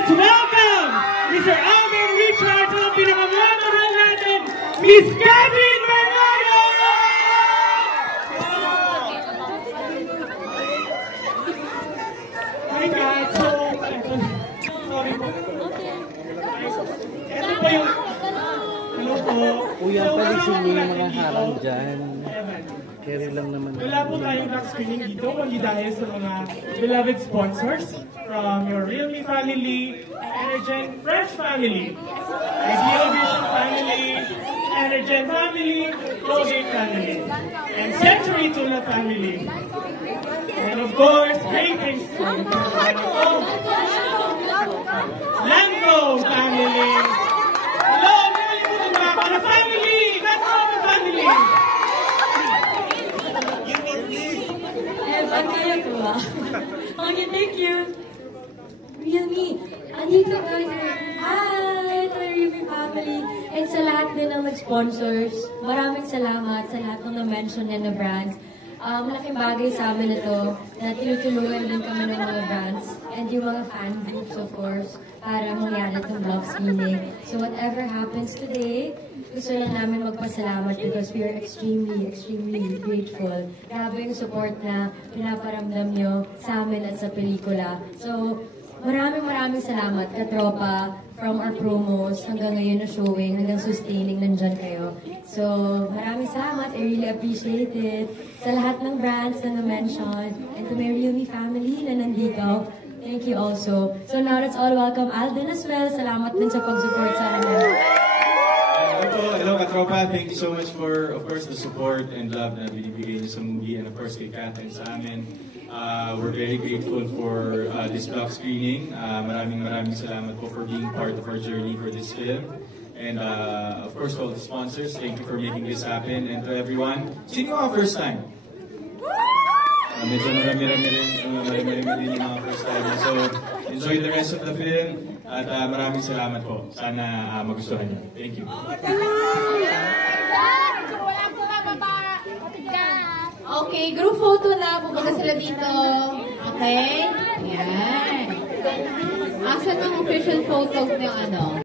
let's welcome Mr. Alvin Richards at pinakamamahal natin, Miss Catherine Bernardo! Hi guys, sorry po. Ito po yung... Hello po. Kuya, pwede sino yung mga harang dyan. Carry lang naman. Wala po tayong back screening dito, kundi dahil sa mga beloved sponsors from your Realme family, Energen Fresh family, Ideal Vision family, Energen family, Colgate family, and Century Tuna family. And of course, great things to Lambo family. Hello, nalimutan ba ako na family? That's all the family. Okay, thank you. Realme, andito guys. Hi to the Realme family. And sa lahat din ng nag-sponsors, maraming salamat sa lahat ng na-mention and na brands. Malaking bagay sa amin ito na tinutulungan din kami ng mga brands and yung mga fan groups of course para mangyari itong vlog screening. So whatever happens today, gusto lang namin magpasalamat because we are extremely grateful. Grabe yung support na pinaparamdam nyo sa amin at sa pelikula. So maraming salamat katropa from our promos hanggang ngayon na showing, hanggang sustaining, nandyan kayo. So, maraming salamat. I really appreciate it. Sa lahat ng brands na na-mention, and to my Realme family na nandito, thank you also. So now let's all welcome Alden as well. Salamat din sa pag-support sa amin. Hello katropa. Thank you so much for, of course, the support and love na binibigay niyo sa movie and of course kay Catherine sa amin. We're very grateful for this vlog screening. Maraming salamat po for being part of our journey for this film. And of course, all the sponsors, thank you for making this happen. And to everyone, sino yung first time? Medyo marami rin yung mga first time. So, enjoy the rest of the film. At maraming salamat po. Sana magustuhan niyo. Thank you. Okay, group photo na. Pupunta sila dito. Okay? Yan. Asan ang official photos ng ano?